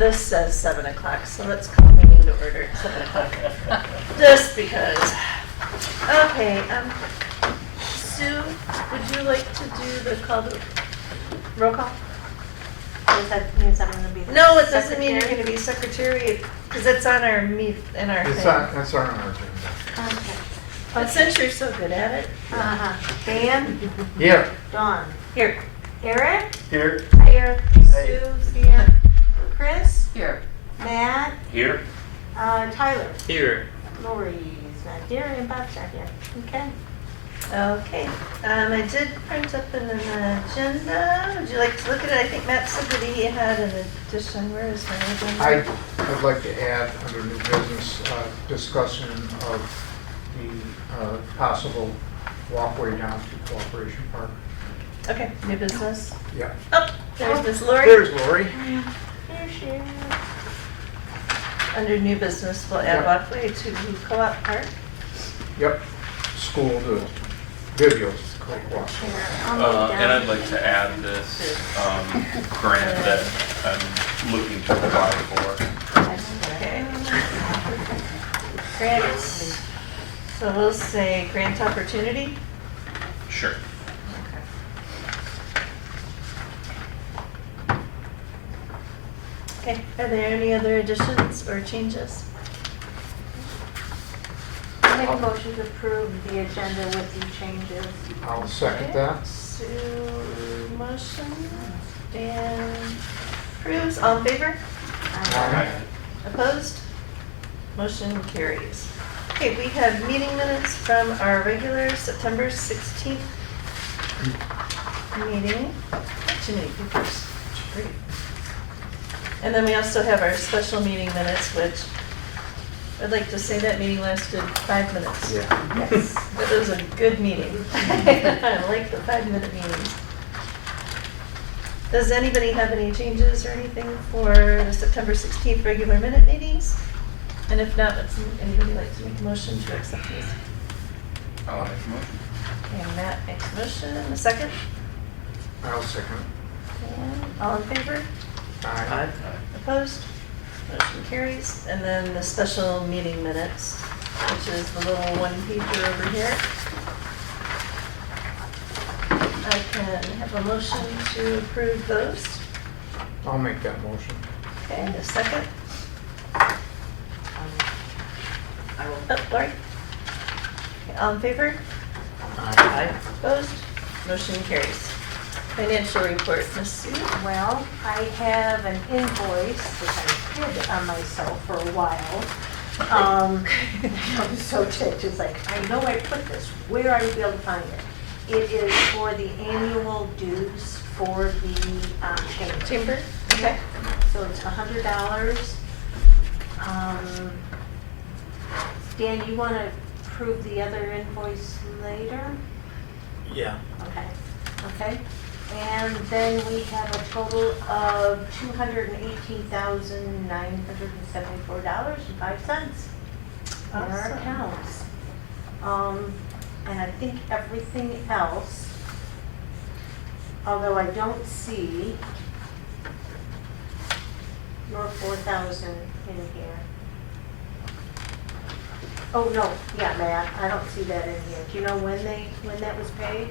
this says 7 o'clock, so let's call the meeting to order at 7 o'clock. Just because. Okay, Sue, would you like to do the call to roll call? Does that mean I'm going to be the No, it doesn't mean you're secretary? going to be secretary, because it's on our in our It's thing. on, that's on our agenda. Okay. But since you're so good at it, Dan? Here. Dawn? here. Eric? Here. Here. Sue's here. Chris? Here. Matt? Here. Tyler? Here. Lori's not here and Bob's not here. Okay. Okay, I did print up an agenda. Would you like to look at it? I think Matt said that he had an addition. Where is my agenda? I'd like to add under new business, discussion of the possible walkway down to Cooperation Park. Okay, new business. Yeah. Oh, there's Miss Lori. There's Lori. Here she is. Under new business, we'll add Yep. walkway to Co-op Park. Yep. School to Vivio's Creek Walk. Here, I'll move And down. I'd like to add this grant that I'm looking to apply for. Okay. Grants. So we'll say grant opportunity. Sure. Okay, are there any other additions or changes? I make a motion to approve the agenda with the changes. I'll second that. Sue motion. Dan approves. All in favor? Aye. Opposed? Motion carries. Okay, we have meeting minutes from our regular September 16th meeting. Too many papers. Great. And then we also have our special meeting minutes, which I'd like to say that meeting lasted 5 minutes. Yeah. Yes, that was a good meeting. I like the 5-minute meetings. Does anybody have any changes or anything for the September 16th regular minute meetings? And if not, would anybody like to make a motion to accept these? I'll make a motion. Okay, Matt makes a motion. A second? I'll second. And all in favor? Aye. Opposed? Motion carries. And then the special meeting minutes, which is the little one pager over here. I can have a motion to approve those. I'll make that motion. Okay, a second. I will. Oh, Lori? Okay, all in favor? Aye. Opposed? Motion carries. Financial report, Ms. Sue. Well, I have an invoice that I hid on myself for a while. I'm so ticked, it's like, I know I put this, where are you able to find it? It is for the annual dues for the chamber. Chamber? Okay. So it's $100. Dan, you want to approve the other invoice later? Yeah. Okay, okay. And then we have a total of $218,974.05 in our Awesome. accounts. And I think everything else, although I don't see your 4,000 in here. Oh, no, yeah, Matt, I don't see that in here. Do you know when that was paid?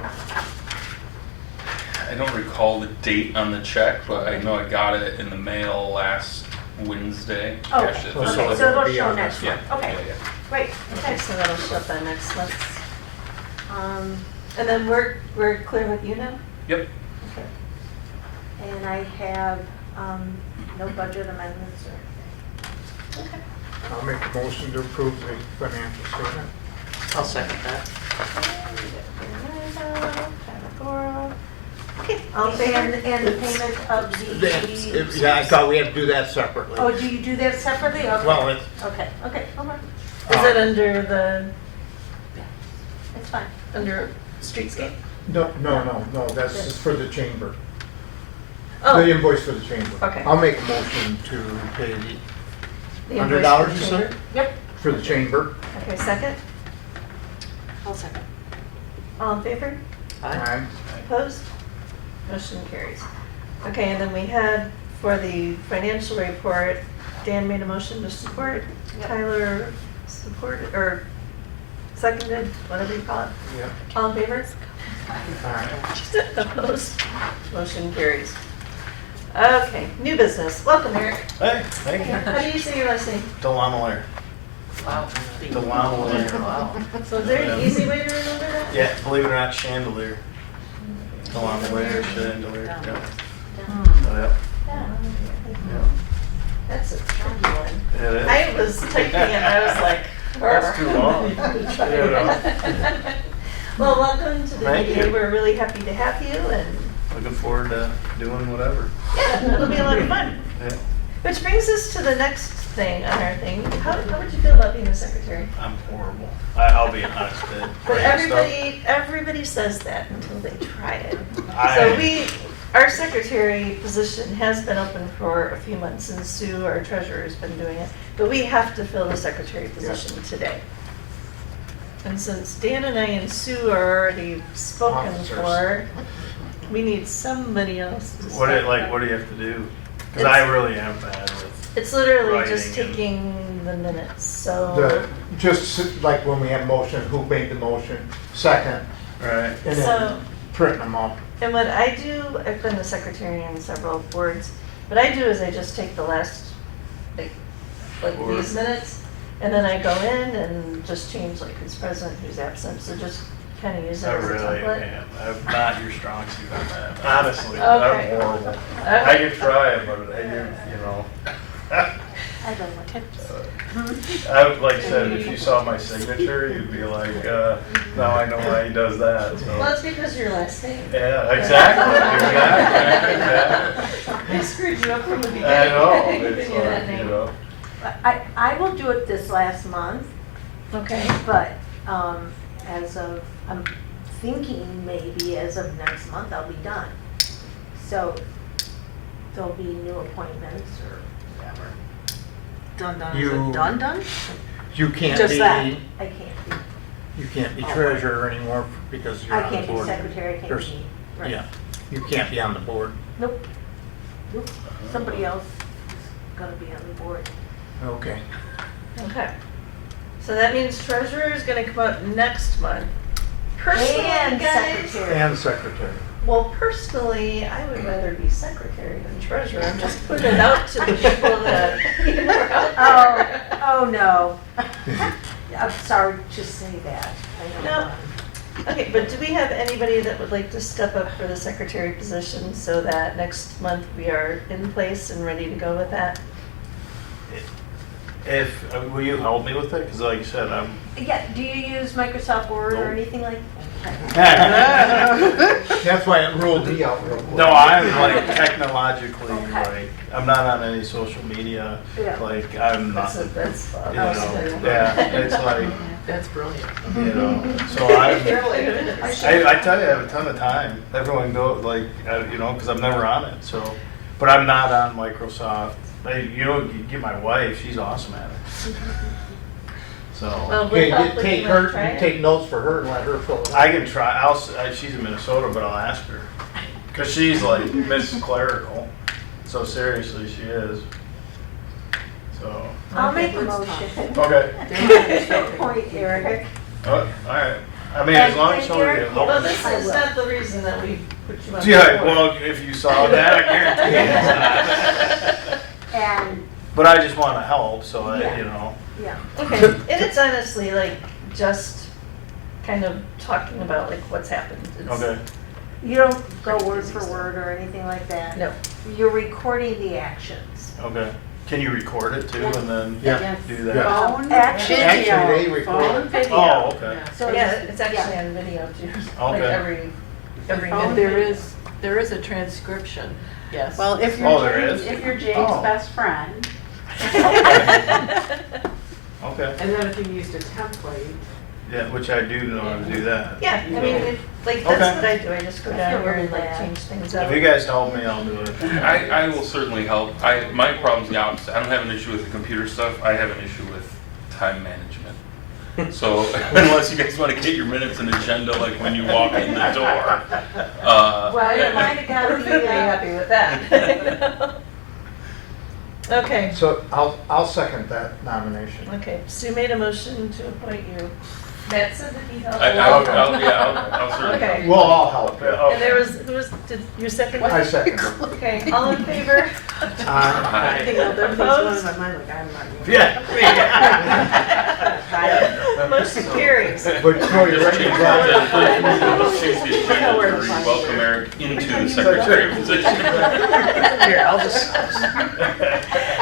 I don't recall the date on the check, but I know I got it in the mail last Wednesday. Oh, Cashed it. okay, okay, so so it'll be show on next Yeah, month, okay, yeah, yeah. great, Okay, okay. so that'll show up on next month. Um, And then we're clear with you now? Yep. Okay. and I have, no budget amendments or anything. Okay. I'll make a motion to approve the financial statement. I'll second that. Okay, all in favor? And the payment of the. Yeah, I thought we had to do that separately. Oh, do you do that separately? Okay. Well, it's, Okay, okay, hold on, Is it under the, it's fine. under Streetscape? No, that's just for the chamber. Oh, The invoice for the chamber. Okay. I'll make a motion to pay the invoice for $100 the you said? chamber. Yep. for the chamber. Okay, second? I'll second. All in favor? Aye. Opposed? Motion carries. Okay, and then we had for the financial report, Dan made a motion to support, Yep. Tyler supported, or seconded, whatever you call it. Yeah. All in favor? All right. Opposed? Motion carries. Okay, new business. Welcome, Eric. Hey, thank you. How do you say your last name? Delamelaire. Wow. Delamelaire. Wow. So is there an easy way to remember that? Yeah, believe it or not, chandelier. Delamelaire, chandelier. Yeah. Oh, yeah. Yeah. That's a tricky one. It is. I was typing it and I was like, That's too long. Well, welcome to the Thank meeting. you. We're really happy to have you and Looking forward to doing whatever. yeah, it'll be a lot of fun. Yeah. Which brings us to the next thing on our thing. How would you feel about being the secretary? I'm horrible. I'll be honest. But Writing stuff. everybody says that until they try it. I- So our secretary position has been open for a few months and Sue, our treasurer, has been doing it. But we have to fill the secretary position today. And since Dan and I and Sue are already spoken Officers. for, we need somebody else to What step up. do you have to do? Because I It's- really am bad with. It's literally just writing and- taking the minutes, so. Just like when we have motion, who made the motion, second, Right. and So- then printing them up. And what I do, I've been the secretary on several boards, what I do is I just take the last, like Board. these minutes, and then I go in and just change like who's present, who's absent, so just kind of use it I as a really template. am. I'm not your strong suit on that. Honestly, Okay. I'm horrible. Okay. I can try it, but you know. I don't want tips. I would, like I said, if you saw my signature, you'd be like, now I know why he does that. So. Well, it's because your last name. Yeah, exactly. Exactly. I screwed you up from the beginning. I know. Giving It's you that like, name. you know. I will do it this last month, Okay, but as of, I'm thinking maybe as of next month I'll be done. So there'll be new appointments or whatever. Done, You- is it done? You can't Just that. be, I can't be, you can't be treasurer anymore because you're I on the can't be board. secretary, I can't There's- be, right. Yeah, you can't be on the board. Nope. Nope. Somebody else is gonna be on the board. Okay. okay. So that means treasurer is gonna come out next month. Personally, And guys, secretary. And secretary. well, personally, I would rather be secretary than treasurer. I'm just putting it out to the people that you know, are out there. Oh no. I'm sorry to say that. I know. No. Okay, but do we have anybody that would like to step up for the secretary position so that next month we are in place and ready to go with that? Will you help me with it? Because like you said, I'm. Yeah, do you use Microsoft Word or Nope. anything like that? That's why it ruled me out real quick. No, I'm like technologically, Okay. like, I'm not on any social media, Yeah. like, I'm not, That's, you know, yeah, it's like, That's brilliant. you know, so I tell you, I have a ton of time. Everyone go, like, you know, because I'm never on it, so, but I'm not on Microsoft. You know, you get my wife, she's awesome at it. So, Well, Okay, with help, would take you wanna her, try it? take notes for her and let her fill it out. I can try, she's in Minnesota, but I'll ask her. Because she's like Miss Clerical, so seriously, she is. So, I'll make a Okay. motion. okay. Point, Eric. Oh, all right. I mean, as long as somebody Well, helps. this is not the reason that we put you on the Yeah, board. well, if you saw that, I guarantee it's not. And, But I just want to help, so I, Yeah. you know. yeah. Okay, and it's honestly like just kind of talking about like what's happened. It's- Okay. You don't go word for word or anything like that? No. You're recording the actions. Okay. Can you record it too, and then Yeah. do that? Yeah. Phone, Action. video, Actually, they record phone, it. video. Oh, okay. So Yeah, just- it's actually yeah. on video too. Like Okay. every Oh, minute. there is a transcription, yes. Well, if Oh, you're there James, is? if you're James' Oh. best friend, Okay. And then if you used a template. Yeah, which I do know how to do that. Yeah, I mean, like, that's Okay. what I do, I just go I down feel here and really like bad. change things up. If you guys help me, I'll do it. I will certainly help. My problem's the opposite. I don't have an issue with the computer stuff. I have an issue with time management. So unless you guys want to get your minutes and agenda like when you walk in the door. Well, you might have got Perfectly the, happy with that. Okay, So I'll second that nomination. okay. Sue made a motion to appoint you. Matt said that he helped. I'll certainly. Okay. We'll all help you. And there was, did you second? I second it. Okay, all in favor? I think everything's going Opposed? in my mind, like, I'm not. Yeah. Motion carries. But no, you're right. Change the agenda to read welcome Eric into the secretary position. Here, I'll just.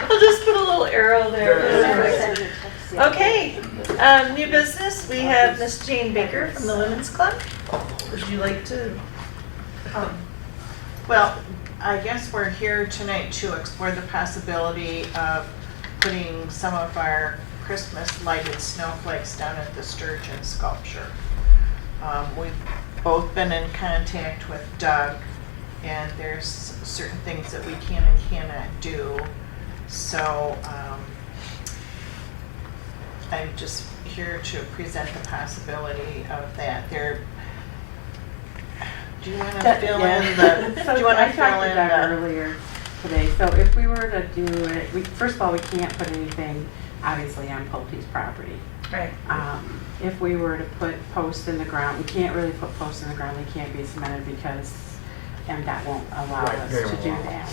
We'll just put a little arrow there. Okay, new business, we have Miss Jane Baker from the Women's Club. Would you like to? Well, I guess we're here tonight to explore the possibility of putting some of our Christmas lighted snowflakes down at the Sturgeon sculpture. We've both been in contact with Doug, and there's certain things that we can and cannot do. So I'm just here to present the possibility of that. Do you want to fill in the? So Do you want I to fill talked to in Doug the? earlier today, so if we were to do it, first of all, we can't put anything, obviously, on Pulte's property. Right. If we were to put posts in the ground, we can't really put posts in the ground, they can't be cemented because MDOT won't allow Right, us they to won't do allow that.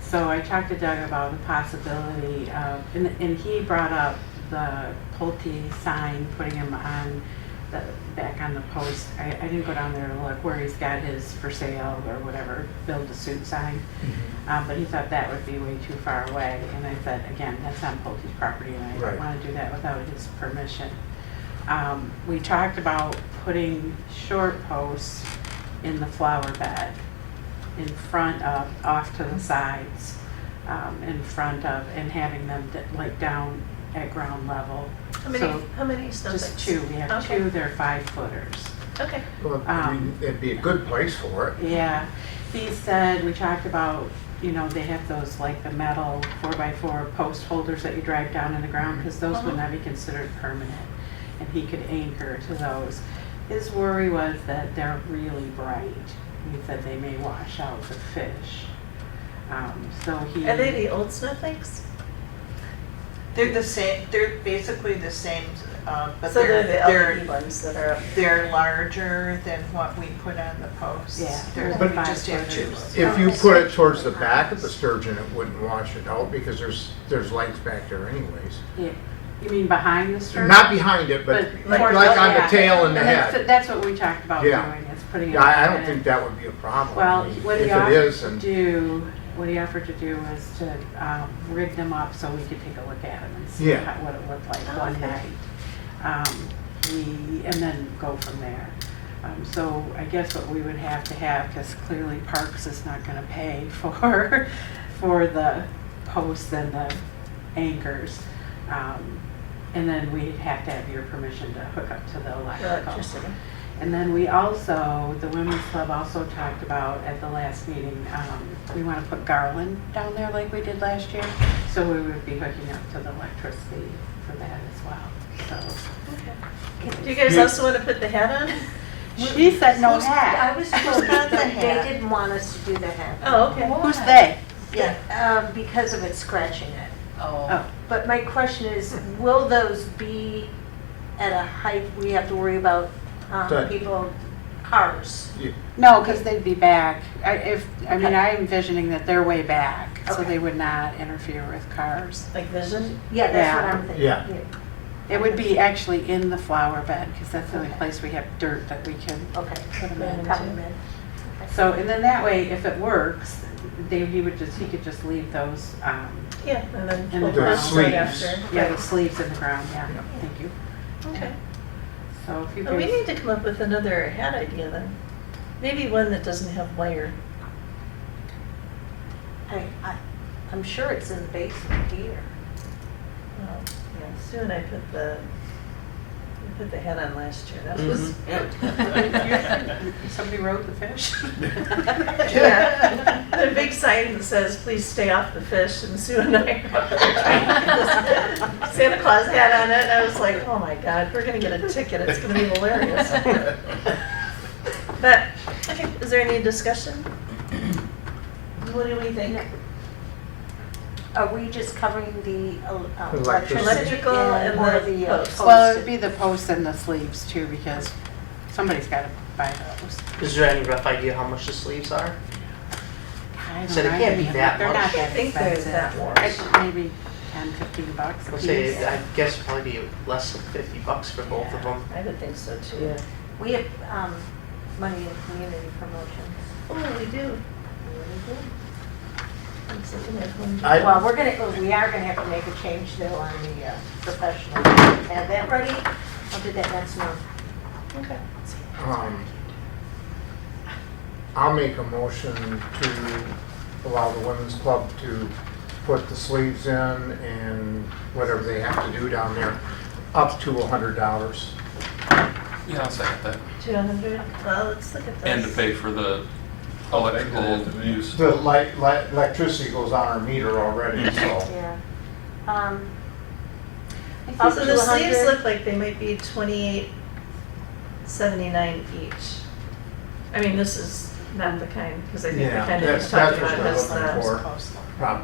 So I talked to Doug about the possibility of, and he brought up the Pulte sign, putting him on the, back on the post. I didn't go down there and look where he's got his for sale or whatever, build a suit sign. But he thought that would be way too far away. And I said, again, that's on Pulte's property and I Right. don't want to do that without his permission. We talked about putting short posts in the flower bed in front of, off to the sides, in front of, and having them like down at ground level. How many Just snowflakes? two, we have Okay. two, they're 5-footers. Okay, Well, I mean, it'd be a good place for it. Yeah, he said, we talked about, you know, they have those like the metal 4x4 post holders that you drive down in the ground, because those would not be considered permanent, and he could anchor to those. His worry was that they're really bright. He said they may wash out the fish. So he. are they the old snowflakes? They're the same, they're basically the same, but So they're the they're, LED ones that are up. they're larger than what we put on the posts. Yeah. They're, But we just have two. If you put it towards the back of the sturgeon, it wouldn't wash it out because there's lights back there anyways. Yeah. You mean behind the sturgeon? Not behind it, but But like on the yeah. tail and the That's- head. That's what we talked about Yeah. doing, is putting it. Yeah, I in don't it. think that would be a problem. Well, what he If it offered is, to and do, what he offered to do was to rig them up so we could take a look at them and see Yeah. what it looked like Oh, one okay. night. And then go from there. So I guess what we would have to have, because clearly Parks is not gonna pay for the posts and the anchors. And then we'd have to have your permission to hook up to the electrical. Electricity. And then we also, the Women's Club also talked about at the last meeting, we want to put garland down there like we did last year. So we would be hooking up to the electricity for that as well, so. Do you guys also want to put the hat on? She said no hat. I was told Not the that they hat. didn't want us to do the hat. Oh, okay. Who's they? Yeah, because of it scratching it. Oh, But my question is, will those be at a height we have to worry about That- people, cars? no, because they'd be back. I'm envisioning that they're way back, so Okay. they would not interfere with cars. Like vision? Yeah, that's what Yeah. I'm thinking. Yeah. It would be actually in the flower bed, because that's the only place we have dirt that we can Okay. put them in. Put 'em in. So, and then that way, if it works, he could just leave those, Yeah, and then And we'll the post it sleeves. after. yeah, the sleeves in the ground, yeah, Yeah. thank you. Okay. So if you Well, we guys, need to come up with another hat idea then. Maybe one that doesn't have wire. I'm sure it's in the basement here. Well, yeah, Sue and I put the hat on last year. That was. somebody wrote the fish? Yeah. The big sign that says, please stay off the fish, and Sue and I Santa Claus hat on it, and I was like, oh my God, we're gonna get a ticket, it's gonna be hilarious. But, okay, is there any discussion? What do we think? Are we just covering the Electricity. Electrical and or the post. Well, it'd be the posts and the sleeves too, because somebody's gotta buy those. Is there any rough idea how much the sleeves are? I So they don't can't know, be I that mean, much. they're I not that think there's expensive. that much. Maybe 10, 15 bucks a I'll piece. say, I guess it'd probably be less than $50 for both of them. I would think so too. Yeah. We have money in community promotions. Oh, we do. I'm just looking at one. Well, we are gonna have to make a change though on the professional. Have that ready? I'll do that next month. Okay. I'll make a motion to allow the women's club to put the sleeves in and whatever they have to do down there, up to $100. Yeah, I'll second that. 200, well, let's look at this. And to pay for the electrical use. The electricity goes on our meter already, so. Yeah. I think Also, the sleeves 200 look like they might be $28.79 each. I mean, this is not the kind, because I think the Yeah, kind that that's- you're talking that's about what has we're looking the. for. Post.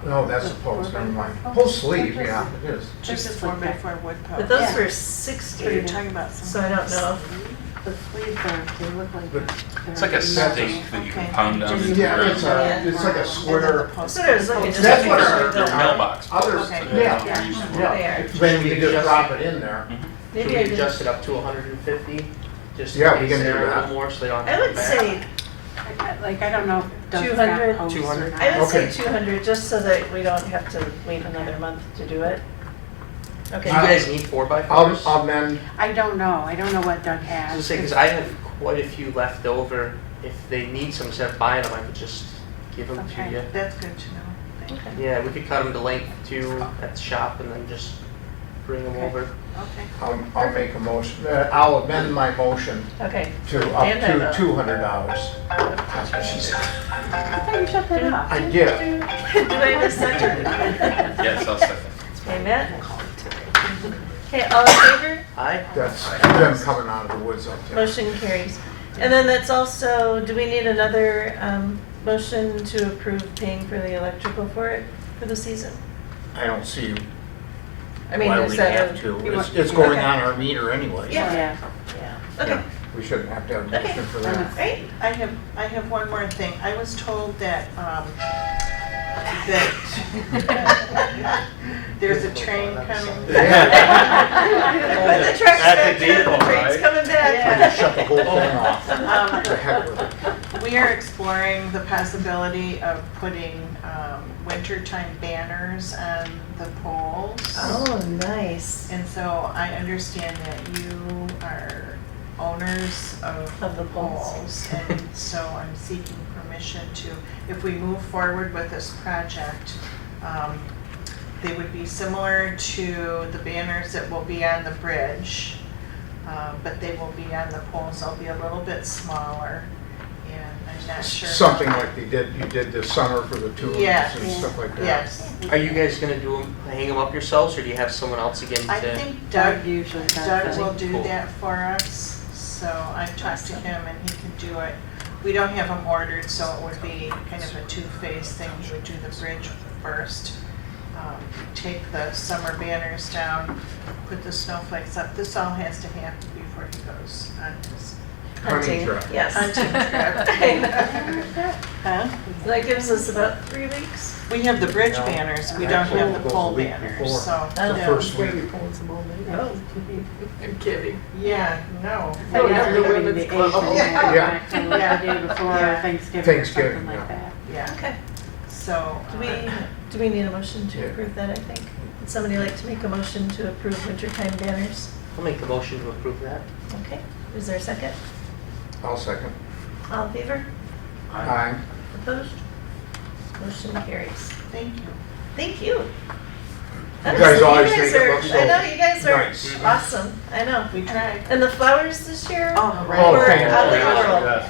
No, that's a post, never mind. Whole sleeve, yeah, it is. Just a Just 4x4 wood post. But those Yeah. were So 60, you're talking about some. so I don't know. The sleeves are, they look like. But It's like a steak that you can pound down into the Yeah, it's ground. it's like a square. That's what I was looking, just That's to what make our- sure Their that. mailbox. Others, Okay. yeah, They yeah. are. Then we can just drop it in there. Mhm. Should Maybe we I did. adjust it up to 150? Just Yeah, in we case can do they're a that. little more, so they don't have I to would come back. say, Like, I don't know if Doug's 200. got posts or 200. not. I would say Okay. 200, just so that we don't have to wait another month to do it. Do Okay. you guys need 4x4s? I'll amend, I don't know what Doug I was has. gonna say, because I have quite a few left over. If they need some, instead of buying them, I could just give them Okay. to you. That's good to know. Thank you. Okay. Yeah, we could cut them to length too at the shop and then just bring them Okay. over. Okay. I'll make a motion, I'll amend my motion Okay. to up And I to vote. $200. I thought you shut that off. I did. Do I have a second? Yes, I'll second. Okay, Matt? Okay, all in favor? Aye? That's them coming out of the woods up there. Motion carries. And then that's also, do we need another motion to approve paying for the electrical for it, for the season? I don't see I mean, why is we that have a? to. you want- It's going okay. on our meter anyway. Yeah. Yeah. Yeah, okay, Yeah, we shouldn't have to have a Okay. motion for that. right? I have one more thing. I was told that, there's a train coming. When the truck's At back the there, the depot, train's right? coming back. Yeah. Shut the whole thing off. Um, The heck with it. We are exploring the possibility of putting wintertime banners on the poles. Oh, nice. And so I understand that you are owners Of the poles. and so I'm seeking permission to, if we move forward with this project, they would be similar to the banners that will be on the bridge, but they will be on the poles. They'll be a little bit smaller, and I'm not sure. Something like you did this summer for the tulips Yes. and stuff like that. Yes. Are you guys gonna do them, hang them up yourselves, or do you have someone else again I to? think Doug Doug usually does Doug that. will do Cool. that for us, so I've talked to him and he can do it. We don't have them ordered, so it would be kind of a two-phase thing. He would do the bridge first, take the summer banners down, put the snowflakes up. This all has to happen before he goes on his Hunting trip. Yes. hunting trip. Huh? So that gives us about 3 weeks. We have the bridge No, banners, we don't actually, have it the goes pole a week banners, before. so. The Oh. first week. Oh, I'm kidding. Yeah, no. So yeah, it's the maybe women's the club. 8th, Yeah. back to the Yeah. day before Yeah. Thanksgiving or Thanksgiving, something like yeah. that. Yeah, Okay, so. do we need a motion to Yeah. approve that, I think? Would somebody like to make a motion to approve wintertime banners? I'll make the motion to approve that. Okay, is there a second? I'll second. All in favor? Aye. Opposed? Motion carries. Thank you. Thank you. You guys always You make guys it are- look so I know, you guys are nice. awesome, I know. We tried. And the flowers this year Oh, were right. Oh, out of the fantastic. world. Yes.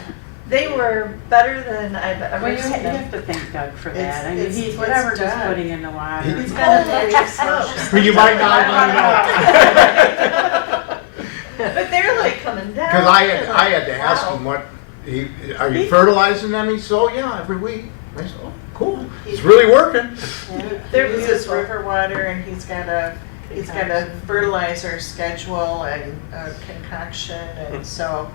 They were better than I've Well, ever you seen have them. to thank Doug for It's- that. I mean, it's- he's it's whatever just done. putting in the water. It's been a few smokes. You might not want to know. But they're like coming down. Because I and had to ask wow. him are you fertilizing them? He said, oh yeah, every week. I said, oh, Cool. It's really working. They're He uses beautiful. river water and he's got a fertilizer schedule and a concoction and so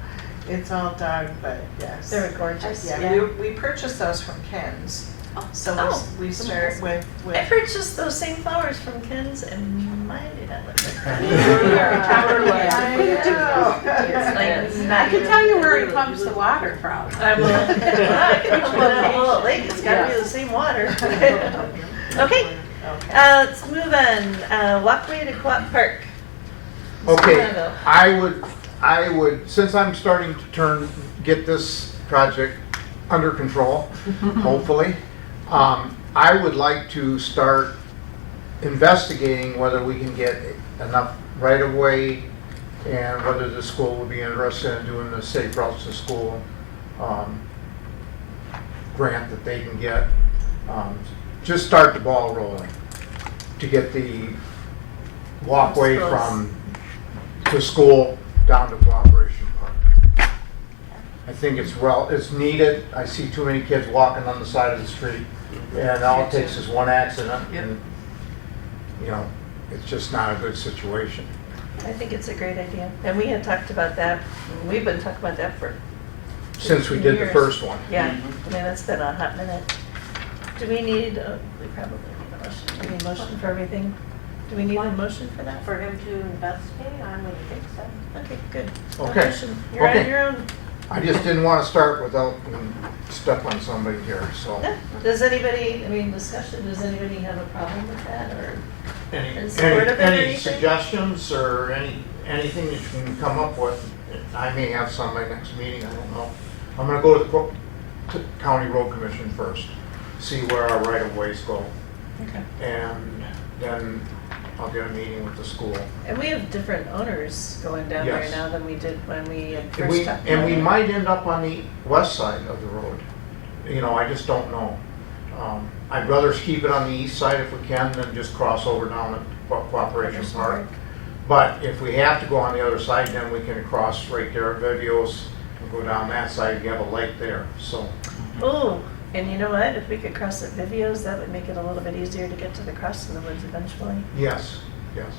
it's all done, but yes. They're gorgeous. Yeah, we purchased those from Ken's. So Oh, we start with I purchased those same flowers from Ken's and mine did not look like that. I can tell you where he pumps the water from. I will. I can pump it out of Bullet Lake, it's gotta be the same water. Okay, let's move on. Walkway to Coop Park. Okay, I would, since I'm starting to get this project under control, hopefully, I would like to start investigating whether we can get enough right-of-way and whether the school would be interested in doing the Safe Routes to School grant that they can get. Just start the ball rolling to get the walkway from to school down to Cooperation Park. I think it's needed. I see too many kids walking on the side of the street, and all it takes is one accident, and it's just not a good situation. I think it's a great idea, and we had talked about that, we've been talking about that for Since we did the years. first one. Yeah, I mean, that's been a hot minute. Do we need, we probably need a motion, we need a motion for everything? Do we need a motion for that? For him to investigate, I would think so. Okay, good. No Okay. motion. You're on Okay. your own. I just didn't want to start without step on somebody here, so. Yeah. Does anybody, discussion, does anybody have a problem with that, or? In support of it or Any anything? suggestions or anything that you can come up with? I may have some by next meeting, I don't know. I'm gonna go to the County Road Commission first, see where our right-of-ways go. Okay. And then I'll get a meeting with the school. And we have different owners going down there Yes. now than we did when we had And first we, talked and about we it. might end up on the west side of the road. I just don't know. I'd rather keep it on the east side if we can than just cross over down at Cooperation Park. But if we have to go on the other side, then we can cross right there at Videos and go down that side. You have a lake there, so. Oh, and you know what? If we could cross at Vivios, that would make it a little bit easier to get to the cross in the woods eventually, Yes, yes.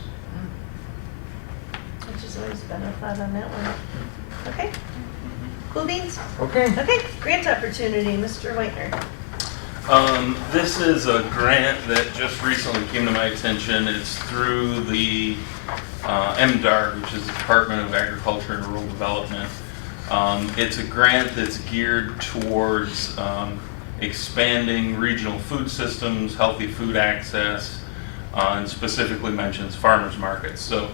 which has always been a thought on that one. Okay? Cool beans? Okay. Okay, grant opportunity, Mr. Whitener. This is a grant that just recently came to my attention. It's through the MDARD, which is the Department of Agriculture and Rural Development. It's a grant that's geared towards expanding regional food systems, healthy food access, and specifically mentions farmers markets. So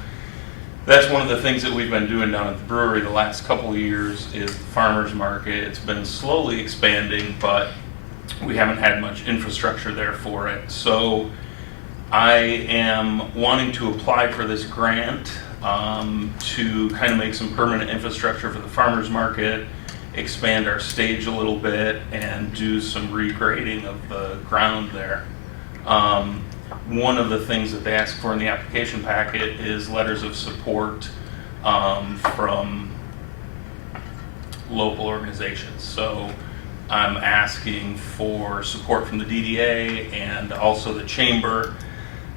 that's one of the things that we've been doing down at the brewery the last couple of years is the farmers market. It's been slowly expanding, but we haven't had much infrastructure there for it. So I am wanting to apply for this grant to kind of make some permanent infrastructure for the farmers market, expand our stage a little bit, and do some regrading of the ground there. One of the things that they ask for in the application packet is letters of support from local organizations. So I'm asking for support from the DDA and also the chamber,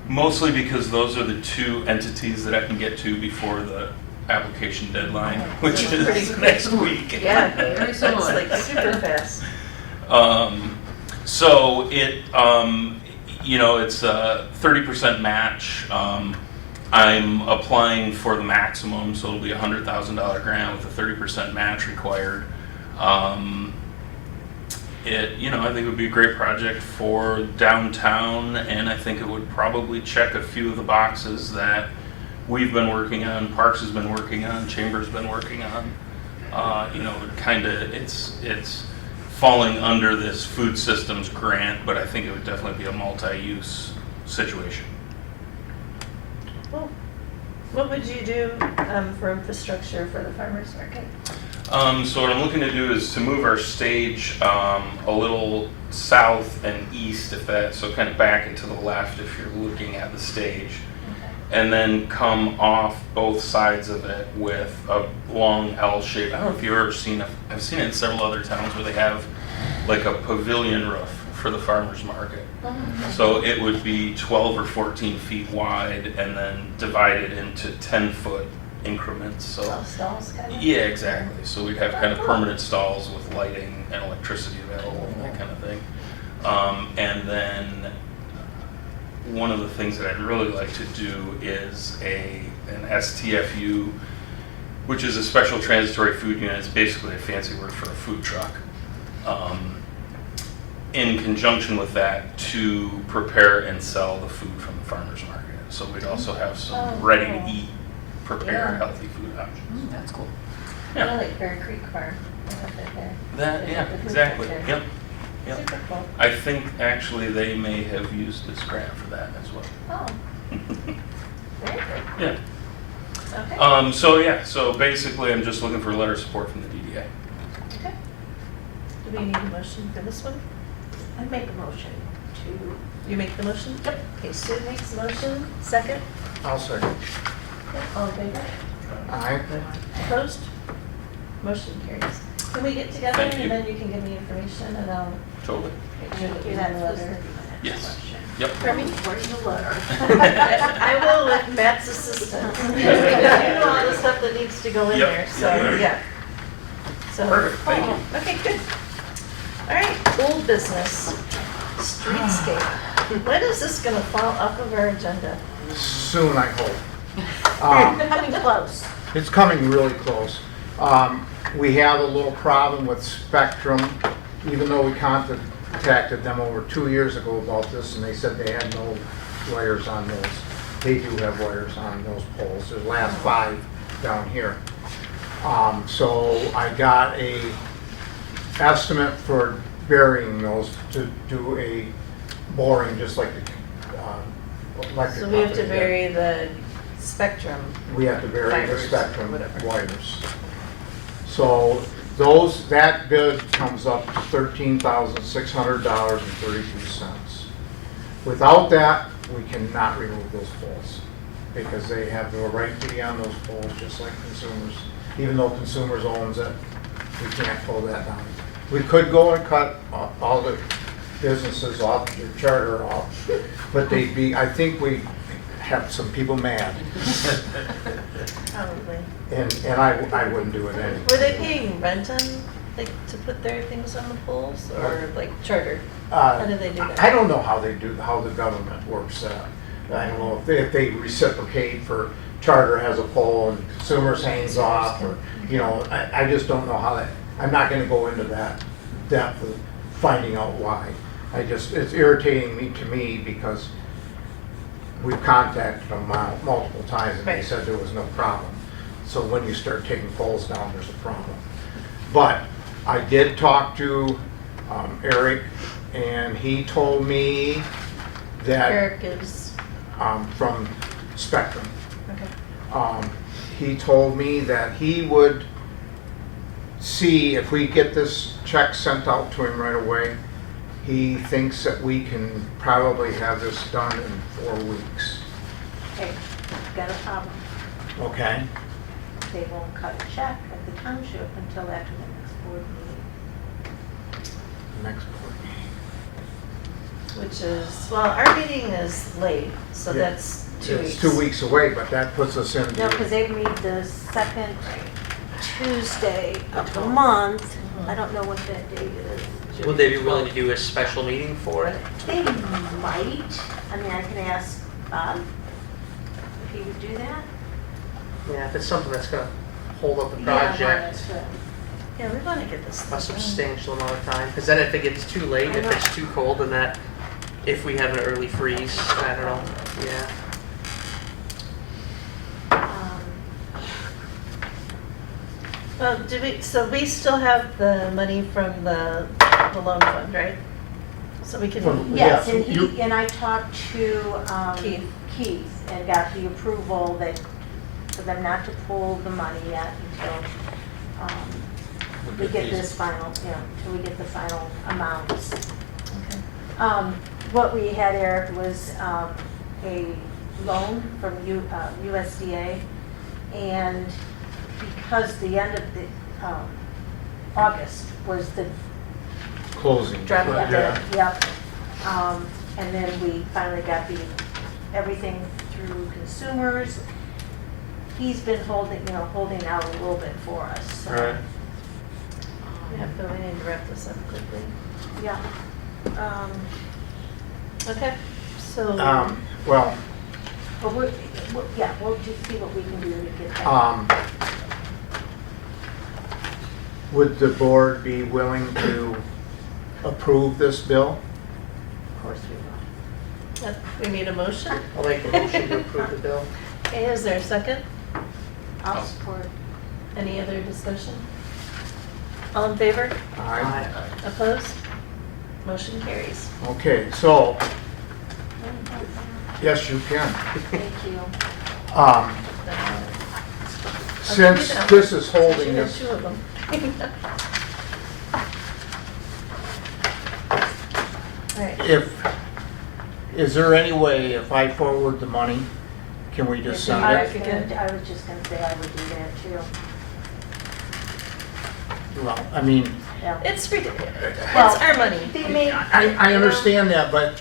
mostly because those are the two entities that I can get to before the application deadline, which Pretty is quick. next week. Yeah, it's like super fast. So it's a 30% match. I'm applying for the maximum, so it'll be a $100,000 grant with a 30% match required. I think it would be a great project for downtown, and I think it would probably check a few of the boxes that we've been working on, Parks has been working on, Chamber's been working on. It's falling under this food systems grant, but I think it would definitely be a multi-use situation. Well, what would you do for infrastructure for the farmers market? So what I'm looking to do is to move our stage a little south and east, so kind of back and to the left if you're looking at the stage, and then come off both sides of it with a long L shape. I don't know if you've ever seen I've seen it in several other towns where they have like a pavilion roof for the farmer's market. So it would be 12 or 14 feet wide and then divided into 10-foot increments. So Stalls kind of? yeah, exactly. So we'd have kind of permanent stalls with lighting and electricity available and that kind of thing. And then one of the things that I'd really like to do is an STFU, which is a special transitory food unit. It's basically a fancy word for a food truck. In conjunction with that, to prepare and sell the food from the farmer's market. So we'd also have some ready-to-eat, prepared, Yeah. healthy food options. That's cool. Kind of like Bear Creek Farm. I have that there. That, yeah, The food exactly. truck Yep. there. Yep. Super cool. I think actually they may have used this grant for that as well. Oh, very good. Yeah. Okay. So basically I'm just looking for a letter of support from the DDA. Okay. Do we need a motion for this one? I make a motion to, You make the motion? Yep. Okay, Sue makes the motion, second. I'll second. Yep, all in favor? Aye. Opposed? Motion carries. Can we get together Thank you. and then you can give me information and I'll Totally. make sure that we that's have the supposed to be letter? my next Yes. question. Yep. Pardon me? Where's the letter? I will with Matt's assistance. You know all the stuff that needs to go in Yep. there, so, yeah. So. Perfect, thank you. Okay, good. All right, old business, streetscape. When is this gonna fall off of our agenda? Soon, I hope. Coming close. It's coming really close. We have a little problem with Spectrum, even though we contacted them over 2 years ago about this, and they said they had no wires on those. They do have wires on those poles. There's last 5 down here. So I got a estimate for burying those to do a boring, just like the electric So we have to company did. vary the spectrum. We have to vary the Fibers, Spectrum whatever. wires. So that bid comes up to $13,600.32. Without that, we cannot remove those poles because they have the right to be on those poles just like consumers. Even though consumers owns it, we can't pull that down. We could go and cut all the businesses off, their charter off, but they'd be, I think we have some people mad. Probably. And I wouldn't do it anyway. Were they paying rent on, like, to put their things on the poles or like charter? How do they do that? I don't know how the government works that. I don't know if they reciprocate for charter has a pole and consumers hangs off, or, you know, I just don't know how that, I'm not gonna go into that depth of finding out why. It's irritating to me because we've contacted them multiple times and they Right. said there was no problem. So when you start taking poles down, there's a problem. But I did talk to Eric, and he told me that Eric is, from Spectrum, okay. he told me that he would see if we get this check sent out to him right away. He thinks that we can probably have this done in 4 weeks. Okay, got a problem. Okay? They won't cut a check at the township until after the next board meeting. Next board meeting. Which is, well, our meeting is late, so Yeah. that's 2 weeks. It's 2 weeks away, but that puts us in. No, because they meet the second Tuesday of the month. I don't know what that date is. Would they be willing to do a special meeting for it? They might. I mean, I can ask Bob if he would do that. Yeah, if it's something that's gonna hold up the Yeah, project Yeah, we wanna get this a done. substantial amount of time, because then if it gets too late, if it's too cold, then that, if we have an early freeze, I don't know, yeah. Well, so we still have the money from the loan fund, right? So we can, From- Yes, Yeah, and you- and I talked to Keith. Keith and got the approval that, for them not to pull the money yet until we get this final, until we get the final amounts. okay. What we had, Eric, was a loan from USDA, and because the end of the August was the closing. Drop Yeah, it dead. Yep. And then we finally got everything through consumers. He's been holding out a little bit for us, so. Right. Yeah, but we need to wrap this up quickly. Yeah. Okay, so. Well, But we'll just see what we can do to get that. would the board be willing to approve this bill? Of course we will. We need a motion. I'll make a motion to approve the bill. Okay, is there a second? I'll support. Any other discussion? All in favor? Aye. Opposed? Motion carries. Okay, so, yes, you can. Thank you. Since this is holding You have this, two of them. All right. is there any way if I forward the money, can we just send I it? was just gonna say I would do that too. Well, I mean, Yeah. It's ridiculous. Well, It's our money. They may. I understand that, but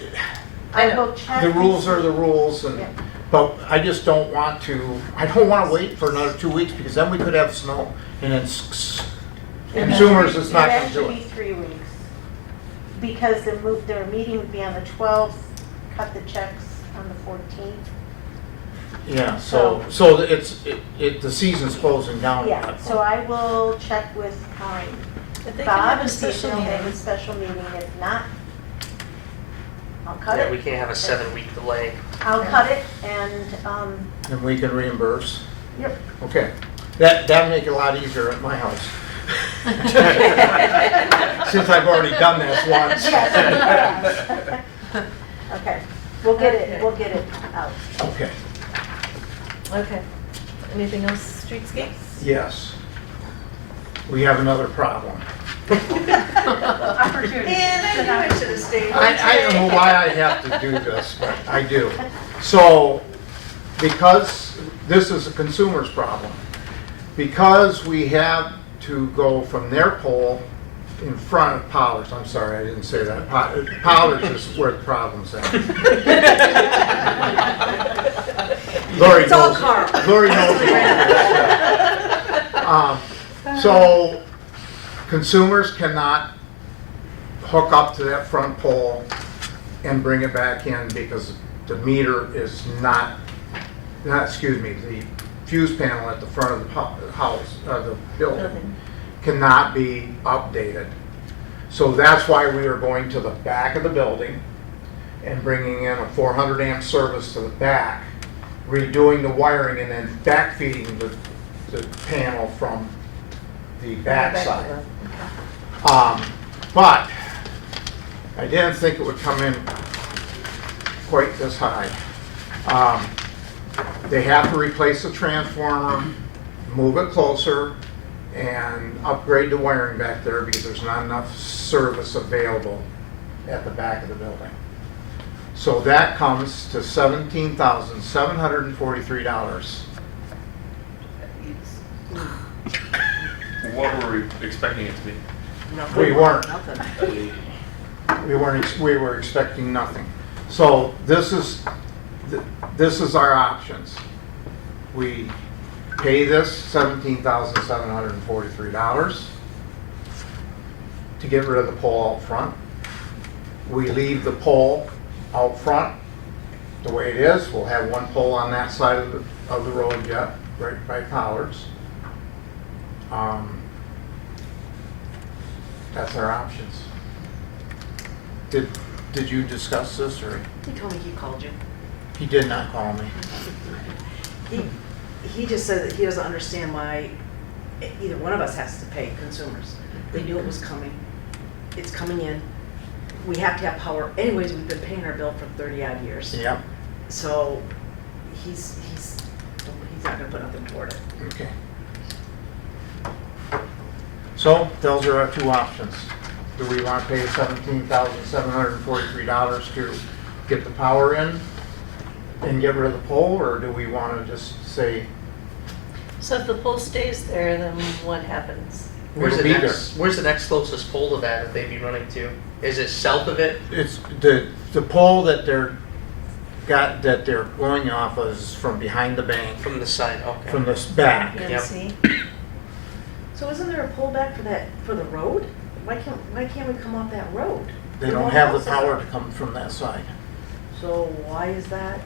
I I know. will check. the and rules see. are the rules, and, Yeah. but I just don't want to wait for another 2 weeks, because then we could have snow, and then consumers is not gonna do It'd it. actually be 3 weeks. Because their meeting would be on the 12th, cut the checks on the 14th. Yeah, so the season's closing down at Yeah, that so point. I will check with If they can Bob have a and see if special they'll have a meeting. special meeting. If not, I'll cut Yeah, we it. can't have a 7-week delay. I'll cut it and, And we can reimburse. yep. Okay, that'd make it a lot easier at my house. Since I've already done this once. Yes. Okay, we'll get it out. Okay, Okay. Anything else, Streetscape? yes. We have another problem. Opportunity. And I knew I should have stayed. I don't know why I have to do this, but I do. So, because this is a consumer's problem, because we have to go from their pole in front of Pollard's, I'm sorry, I didn't say that. Pollard's is where the problem's at. Lori It's all knows- Carl. Lori knows all this. So, consumers cannot hook up to that front pole and bring it back in because the meter is the fuse panel at the front of the house, the building, cannot be updated. So that's why we are going to the back of the building and bringing in a 400 amp service to the back, redoing the wiring and then backfeeding the panel from the back side. But I didn't think it would come in quite this high. They have to replace the transformer, move it closer, and upgrade the wiring back there because there's not enough service available at the back of the building. So that comes to $17,743. What were we expecting it to be? We weren't. We were expecting nothing. So this is our options. We pay this $17,743 to get rid of the pole out front. We leave the pole out front the way it is. We'll have one pole on that side of the road yet, right by Pollard's. That's our options. Did you discuss this, or? He told me he called you. He did not call me. He just said that he doesn't understand why either one of us has to pay consumers. They knew it was coming. It's coming in. We have to have power. Anyways, we've been paying our bill for 30 odd years. Yep. So he's not gonna put nothing toward it. Okay. So those are our two options. Do we want to pay $17,743 to get the power in and get rid of the pole, or do we want to just say, So if the pole stays there, then what happens? Where's It'll the be next? Where's the next closest pole to that they'd be running to? Is it south of it? It's the pole that they're going off of is from behind the bank, From the side, okay. from this back. Yep. see? So isn't there a pole back for the road? Why can't we come off that road? They don't have the power to come from that side. So why is that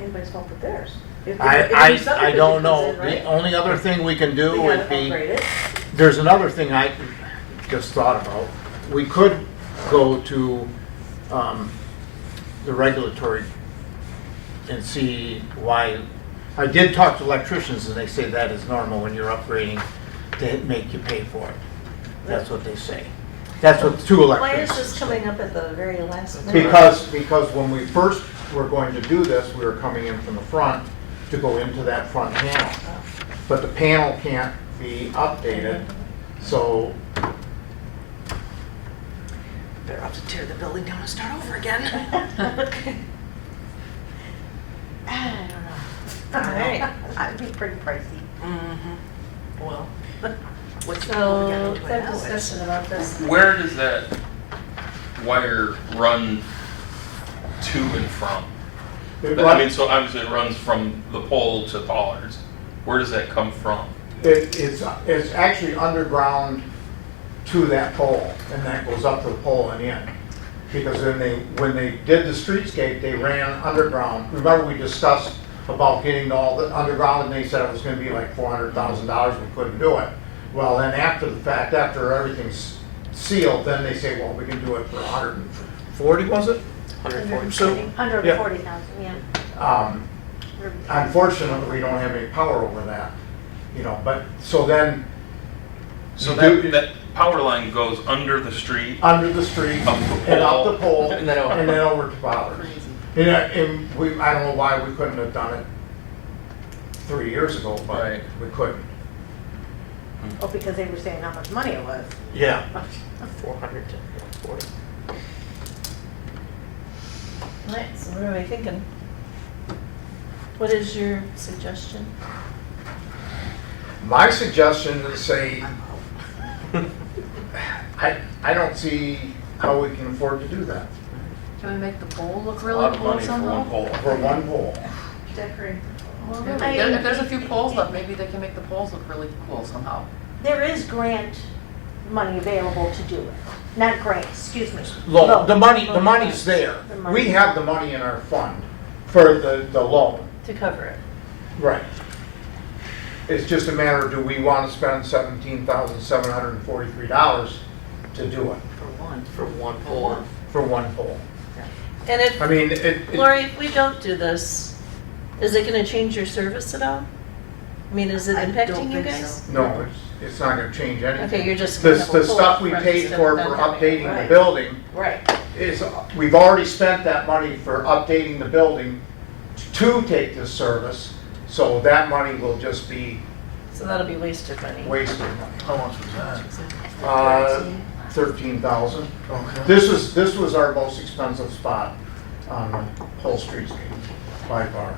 anybody's fault but theirs? If I the don't subdivision know. comes in, The right? only other thing we can do They would gotta be, upgrade it. there's another thing I just thought about. We could go to the regulatory and see why. I did talk to electricians and they say that is normal when you're upgrading to make you pay for it. That's what they say. That's what two Why is electricians this say. coming up at the very last minute? Because when we first were going to do this, we were coming in from the front to go into that front panel. But the panel can't be updated, so Better have to tear the building down and start over again. I don't know. All right. That'd be pretty pricey. Mm-hmm. Well, what's So, that discussion about this. Where does that wire run to and from? I mean, so obviously it runs from the pole to Pollard's. Where does that come from? it's actually underground to that pole, and that goes up to the pole and in. Because when they did the streetscape, they ran underground. Remember, we discussed about getting all the underground, and they said it was gonna be like $400,000, we couldn't do it. Well, then after the fact, after everything's sealed, then they say, well, we can do it for 140, was it? 140. So, 140,000, yeah. unfortunately, we don't have any power over that, but, so then. So you do- that power line goes under the street. Under the street, Up the and up pole. the pole, And then over. and then over to Pollard's. And I don't know why we couldn't have done it 3 years ago, but Right. we couldn't. Oh, because they were saying how much money it was. Yeah. 400 to 140. All right, so what are we thinking? What is your suggestion? My suggestion is say, I don't see how we can afford to do that Can we make the pole look It's a really lot of cool money for somehow? one pole. for one pole. Decorate. Well, I maybe. mean- If there's a few poles left, maybe they can make the poles look really cool somehow. There is grant money available to do it. Not grant, excuse me. Loan, the money's Loan. there. The money. We have the money in our fund for the loan. To cover it. Right. It's just a matter, do we want to spend $17,743 to do it For one pole. for one pole? And if, I mean, Lori, if we don't do this, is it gonna change your service at all? I mean, is it I don't impacting you think guys? so. no, it's not going to change anything. Okay, you're just The gonna have a stuff pull-up we front paid instead for of them having it. updating the Right. building Right. is, we've already spent that money for updating the building to take this service, so that money will just be So that'll be wasted money. wasted money. How much was that? 13,000. Okay. This was our most expensive spot on the whole streetscape by far.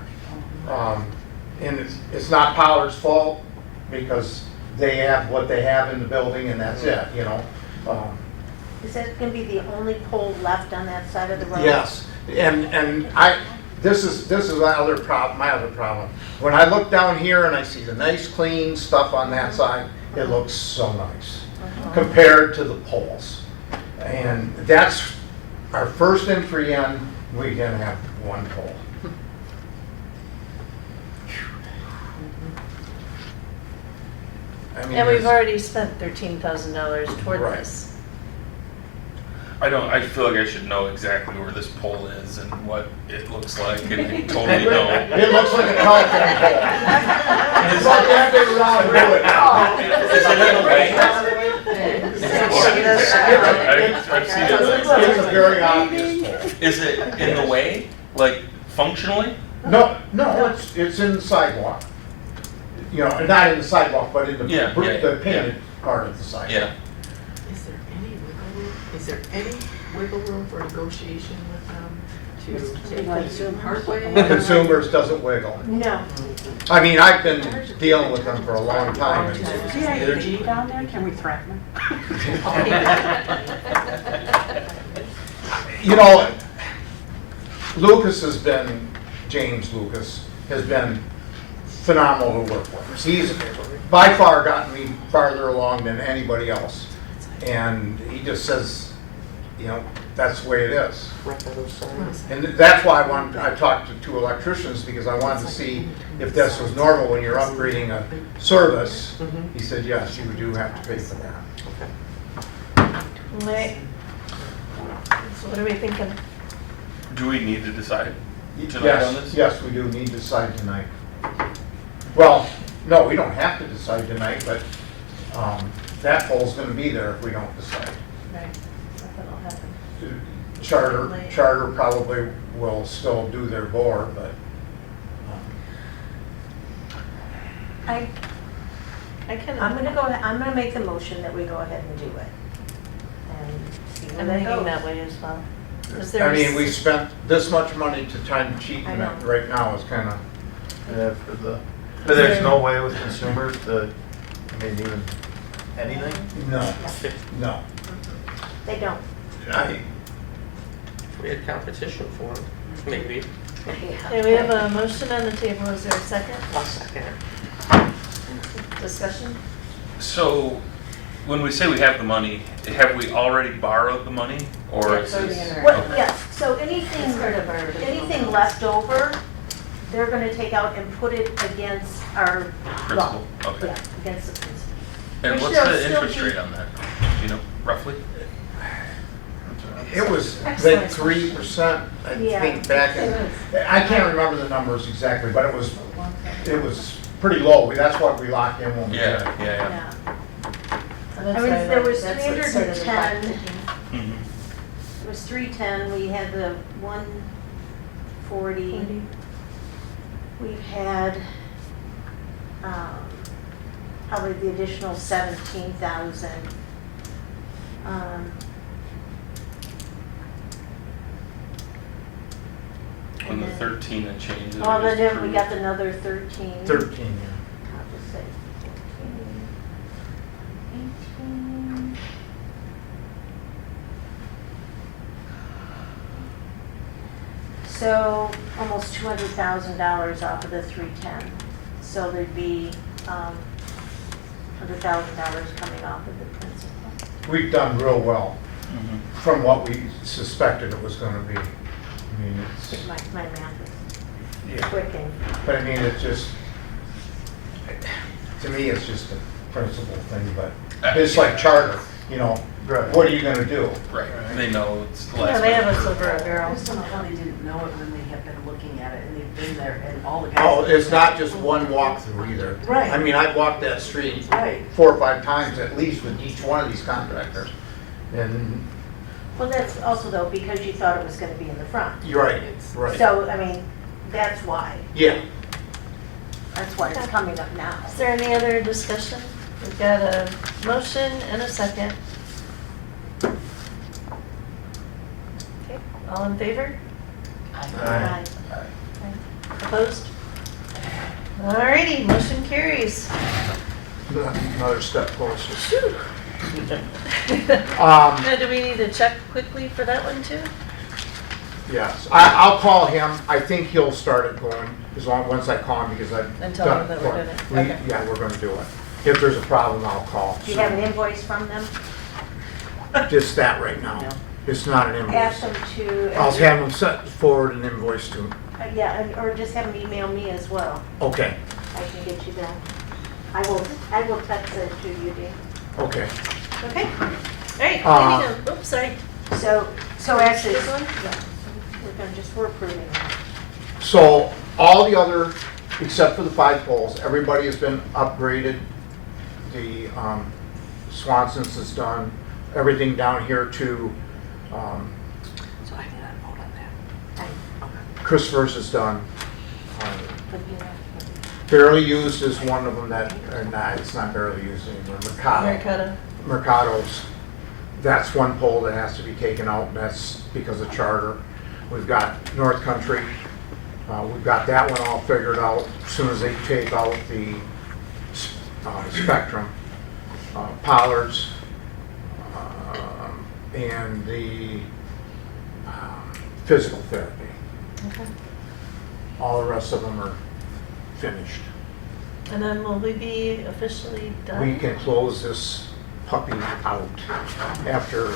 And it's not Pollard's fault because they have what they have in the building and that's it, Is that gonna be the only pole left on that side of the road? Yes, and this is my other problem. When I look down here and I see the nice clean stuff on that side, it looks so nice compared to the poles. And that's our first entry in, we didn't have one pole. I mean, And we've it's- already spent $13,000 toward Right. this. I feel like I should know exactly where this pole is and what it looks like, and I totally know. It looks like a telephone pole. It's like that big round wood. Is it in the way? I've seen it. It's a very obvious pole. Is it in the way, like functionally? No, it's in the sidewalk. Not in the sidewalk, but in the Yeah. the painted part of the sidewalk. Yeah. Is there any wiggle room for negotiation with them Consumers doesn't wiggle. No. I mean, I've been dealing with them for a long time. and CIG down there, can we threaten them? You know, Lucas has been, James Lucas, has been phenomenal to work with. He's by far gotten me farther along than anybody else. And he just says, you know, that's the way it is. And that's why I talked to two electricians, because I wanted to see if this was normal when you're upgrading a service. He said, yes, you do have to pay for that. Right. So what are we thinking? Do we need to decide tonight on Yes, this? yes, we do need to decide tonight. Well, no, we don't have to decide tonight, but that pole's gonna be there if we don't decide. Right. That'll happen. Charter probably will still do their bore, but I kind of. I'm gonna make the motion that we go ahead and do it. And see where I'm that thinking goes. that way as well. Is I there mean, we spent this much money to time cheat, I and know. right now it's kind of, Yeah, but there's no way with consumers to, I mean, even anything? no, no. They don't. We had competition for them, maybe. Okay, we have a motion on the table. Is there a second? I'll second it. Discussion? So, when we say we have the money, have we already borrowed the money, or is this? What, Okay. yes, so anything left over, they're gonna take out and put it against our Principal, loan. okay. Yeah, against the principal. And Which what's there'll the still interest be- rate on that? Do you know, roughly? It was like Excellent. 3%, I Yeah. think, back in, I can't remember the numbers exactly, but it was pretty low. That's what we locked in when we did it. Yeah, yeah, yeah. Yeah. I mean, there was 310, Mhm. it was 310, we had the 140. We've had, probably the additional 17,000. On the and then- 13 and change. that Well, we just then we approved. got another 13. 13, I'll just say 14, 18. So almost $200,000 off of the 310. So there'd be $100,000 coming off of the principal. We've done real well Mhm. from what we suspected it was gonna be. I mean, it's, My math is yeah. quick and. But I mean, it's just, to me, it's just a principle thing, but it's like charter, you know, Right. what are you gonna do? Right, they know it's the Yeah, last. they have one. us over a I barrel. just don't know how they didn't know it when they have been looking at it and they've been there and all the guys. Oh, it's not just one walkthrough either. Right. I mean, I've walked that street Right. 4 or 5 times at least with each one of these contractors. And Well, that's also though, because you thought it was gonna be in the front. you're right, right. So, I mean, that's why, Yeah, that's why it's coming up now. Is there any other discussion? We've got a motion and a second. Okay, all in favor? Aye. Opposed? Alrighty, motion carries. another step closer. Now, do we need to check quickly for that one too? Yes, I'll call him. I think he'll start it going once I call him, because I've And tell done him that it we're before. doing it. We- Okay. Yeah, we're gonna do it. If there's a problem, I'll call. Do you have an invoice from them? Just that right now. No. It's not an Ask invoice. them to. I'll have them forward an invoice to him. Yeah, or just have them email me as well. Okay, I can get you that. I will text it to you, Dean. okay. Okay. Alright, Uh, cleaning up, oops, sorry. So actually, This one? we're approving that. So all the other, except for the 5 poles, everybody has been upgraded. The Swanson's is done. Everything down here to So I did not vote on that. Christopher's is done. But, you know, Barely used is one of them that, or nah, it's not barely used anymore. Americana. Mercado's, that's one pole that has to be taken out, and that's because of charter. We've got North Country. We've got that one all figured out as soon as they take out the spectrum, pollards, and the physical therapy. Okay. All the rest of them are finished. And then will we be officially done? We can close this puppy out after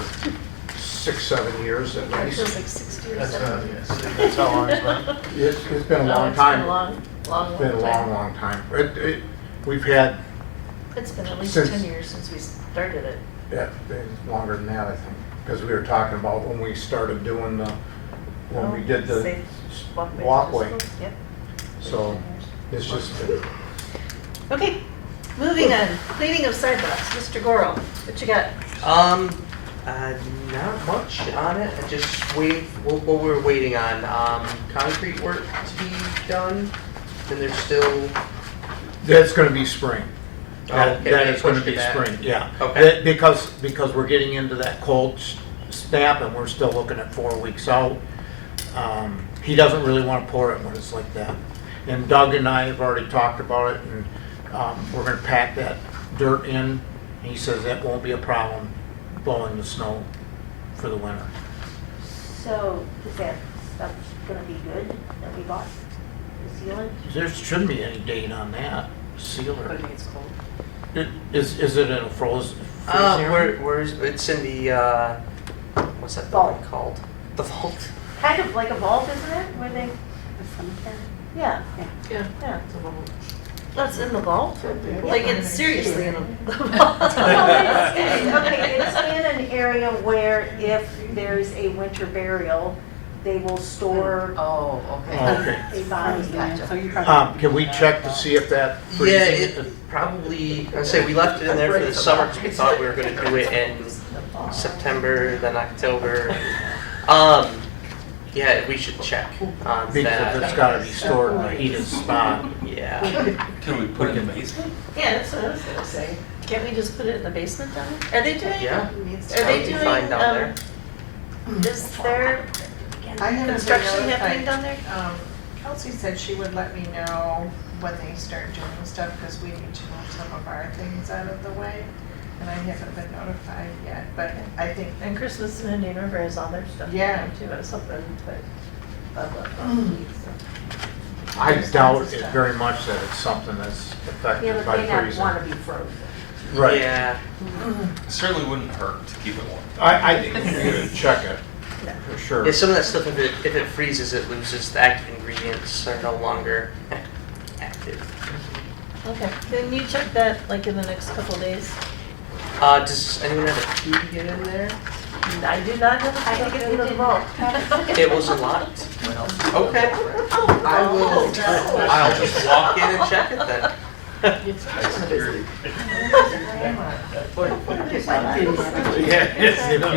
6-7 years at It least. feels like 60 or That's 70 not- years. that's how long it's been. It's been a No, long it's time. been a long, long, It's been a time. long time. We've had, It's been at least Since- 10 years since we started it. yeah, been longer than that, I think. Because we were talking about when we started doing when we did the Safe walkway. Yep. So it's just been, Okay, moving on. Cleaning of sidewalks. Mr. Goro, what you got? Not much on it. I just what we're waiting on, concrete work to be done, and there's still, that's gonna be spring. That okay, that they is gonna pushed it be back. spring, yeah. Okay. Because we're getting into that cold snap and we're still looking at 4 weeks out. He doesn't really wanna pour it when it's like that. And Doug and I have already talked about it, and we're gonna pack that dirt in. He says that won't be a problem blowing the snow for the winter. So is that stuff gonna be good that we bought, the sealant? There shouldn't be any date on that sealer. But it gets cold. Is it in a frozen area? where's it's in the what's that Vault. building called? The vault. Kind of like a vault, isn't it, where they, The cemetery? yeah, Yeah. yeah. That's in the vault? Like, it's seriously in the vault? Well, it's in an area where if there's a winter burial, they will store Oh, okay. Okay. a body. Gotcha. So you probably. Can we check to see if that Yeah, freezing? it probably. I say we left it in there for the summer because we thought we were going to do it in September, then October. Yeah, we should check on Because that. it's gotta be stored in a heated spot. Yeah. Can we put it in the basement? Yeah, that's what I was gonna say. Can't we just put it in the basement down there? Are they doing? Yeah. Are That they would be doing, fine down there. Is there I haven't been construction happening notified. down there? Kelsey said she would let me know when they start doing stuff, because we need to move some of our things out of the way. And I haven't been notified yet, but I think, And Christmas in Indian River has all their stuff Yeah. down too, or something, but. I doubt it very much that it's something that's Yeah, affected but by they not freezing. wanna be frozen. Right. Yeah. It certainly wouldn't hurt to keep it warm. I think we need to check it, for sure. Yeah, some of that stuff, if it freezes, it loses the active ingredients are no longer active. Okay, can you check that like in the next couple days? Does anyone have a key to get in there? I do not have a key to get into the vault. It was unlocked. Okay. Oh, I'll just walk in and check it then. If you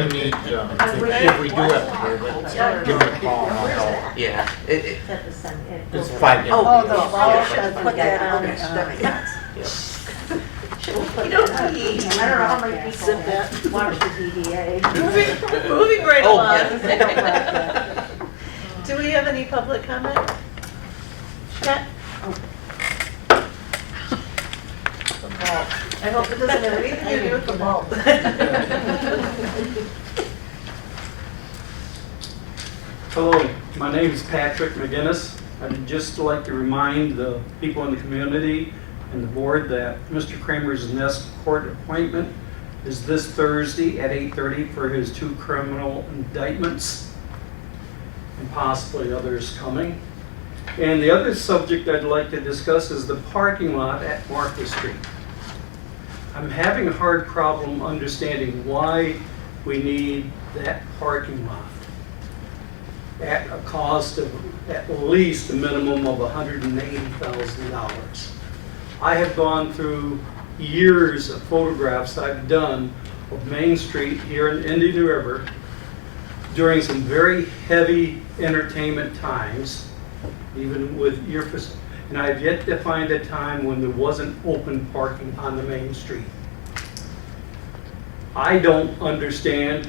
need, if we do have to move it, give me a call and I'll help. Yeah. It's at the center. It's 5 Oh, minutes. the vault should Put put that that on. on. That makes Yeah. You don't need. I don't know how many Sip people that. watch the DDA. Moving right Oh, along. yeah. Do we have any public comment? Chat? The vault. I hope it doesn't have anything to do with the vault. Hello, my name is Patrick McGinnis. I'd just like to remind the people in the community and the board that Mr. Kramer's next court appointment is this Thursday at 8:30 for his 2 criminal indictments and possibly others coming. And the other subject I'd like to discuss is the parking lot at Martha Street. I'm having a hard problem understanding why we need that parking lot at a cost of at least a minimum of $180,000. I have gone through years of photographs I've done of Main Street here in Indian River during some very heavy entertainment times, even with your, and I have yet to find a time when there wasn't open parking on the main street. I don't understand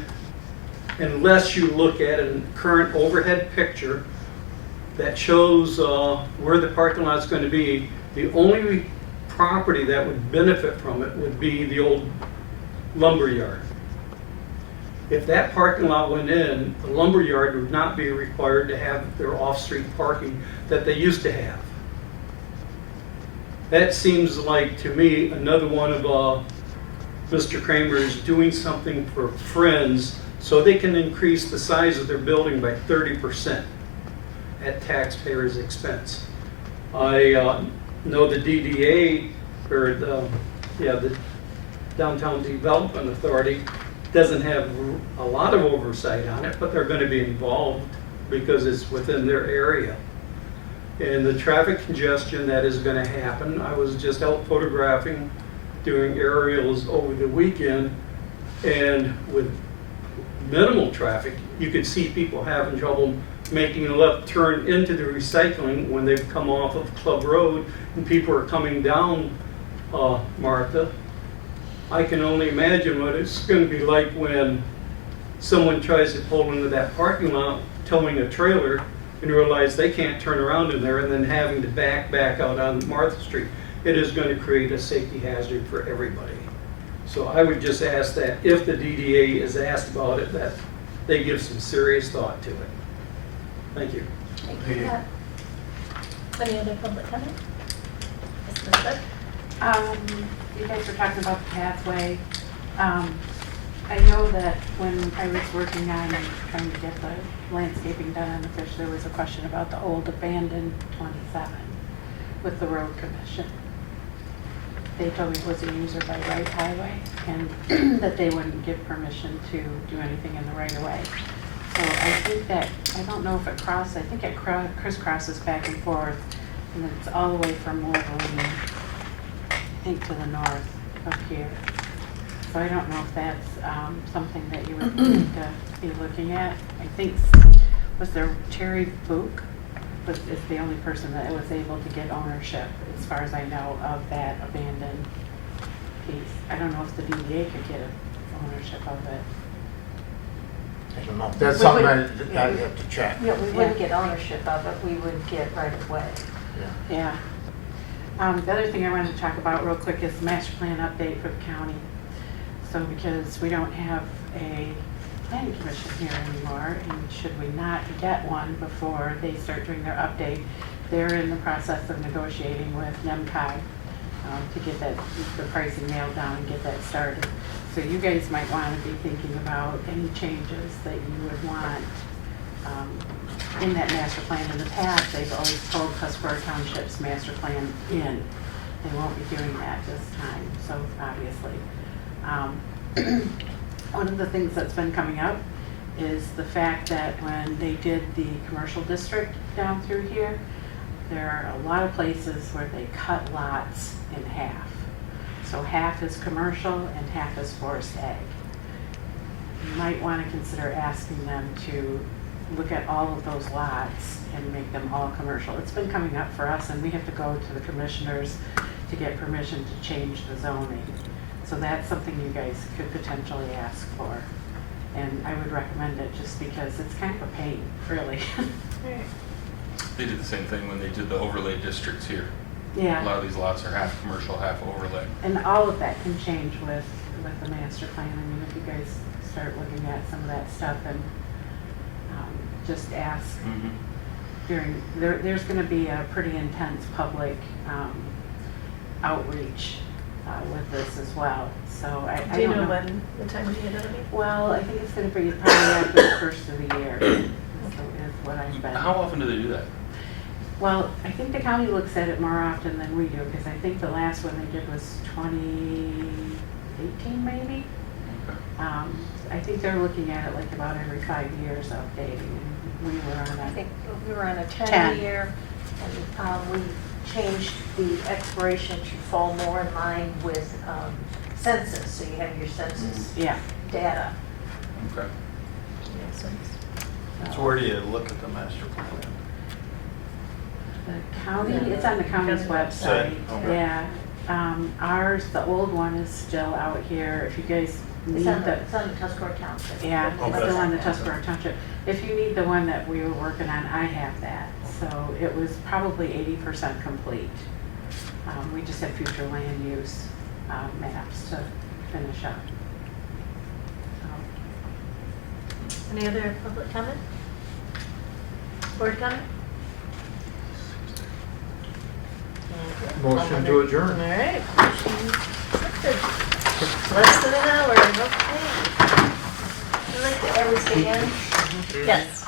unless you look at a current overhead picture that shows where the parking lot's going to be. The only property that would benefit from it would be the old lumber yard. If that parking lot went in, the lumber yard would not be required to have their off-street parking that they used to have. That seems like, to me, another one of Mr. Kramer's doing something for friends so they can increase the size of their building by 30% at taxpayers' expense. I know the DDA, or the Downtown Development Authority, doesn't have a lot of oversight on it, but they're going to be involved because it's within their area. And the traffic congestion that is going to happen, I was just out photographing, doing aerials over the weekend, and with minimal traffic, you could see people having trouble making a left turn into the recycling when they've come off of Club Road and people are coming down Martha. I can only imagine what it's going to be like when someone tries to pull into that parking lot towing a trailer and realize they can't turn around in there and then having to back out on Martha Street. It is going to create a safety hazard for everybody. So I would just ask that if the DDA is asked about it, that they give some serious thought to it. Thank you. Thank you, Pat. Any other public comment? Ms. Elizabeth? You guys were talking about the pathway. I know that when I was working on trying to get the landscaping done on the fish, there was a question about the old abandoned 27 with the road commission. They told me it was a user by right highway and that they wouldn't give permission to do anything in the right of way. So I think that, I don't know if it crossed, I think it crisscrosses back and forth, and it's all the way from Wolverine, I think, to the north up here. So I don't know if that's something that you would need to be looking at. I think, was there Terry Book is the only person that was able to get ownership, as far as I know, of that abandoned piece. I don't know if the DDA could get ownership of it. I don't know. That's something I have to check. Yeah, we wouldn't get ownership of it, we would get right of way. Yeah. The other thing I wanted to talk about real quick is the master plan update for the county. So because we don't have a planning commission here anymore, and should we not get one before they start doing their update, they're in the process of negotiating with NEMCOG to get the pricing nailed down and get that started. So you guys might want to be thinking about any changes that you would want in that master plan. In the past, they've always pulled Tuscarora Township's master plan in. They won't be doing that this time, so obviously. One of the things that's been coming up is the fact that when they did the commercial district down through here, there are a lot of places where they cut lots in half. So half is commercial and half is forest ag. You might want to consider asking them to look at all of those lots and make them all commercial. It's been coming up for us, and we have to go to the commissioners to get permission to change the zoning. So that's something you guys could potentially ask for. And I would recommend it just because it's kind of a pain, really. They did the same thing when they did the overlay districts here. Yeah. A lot of these lots are half commercial, half overlay. And all of that can change with the master plan. I mean, if you guys start looking at some of that stuff and just ask during, there's going to be a pretty intense public outreach with this as well. So I Do you don't know when the time of year that'll be? Well, I think it's going to be probably after the first of the year. Is what I've been. How often do they do that? Well, I think the county looks at it more often than we do, because I think the last one they did was 2018 maybe. Okay. I think they're looking at it like about every 5 years updating, and we were on I a think we were on a 10. 10-year, and we changed the expiration to fall more in line with census, so you have your census yeah. data. Okay. Makes sense. So where do you look at the master plan? The county, it's on the county's County website. website, okay. Yeah. Ours, the old one is still out here. If you guys need on the, it's on the Tuscarora Township. yeah, it's Okay. still on the Tuscarora Township. If you need the one that we were working on, I have that. So it was probably 80% complete. We just had future land use maps to finish up. Any other public comment? Board comment? Motion to adjourn. All right, motion accepted. Less than an hour, okay. Would you like to ever stay in? Yes.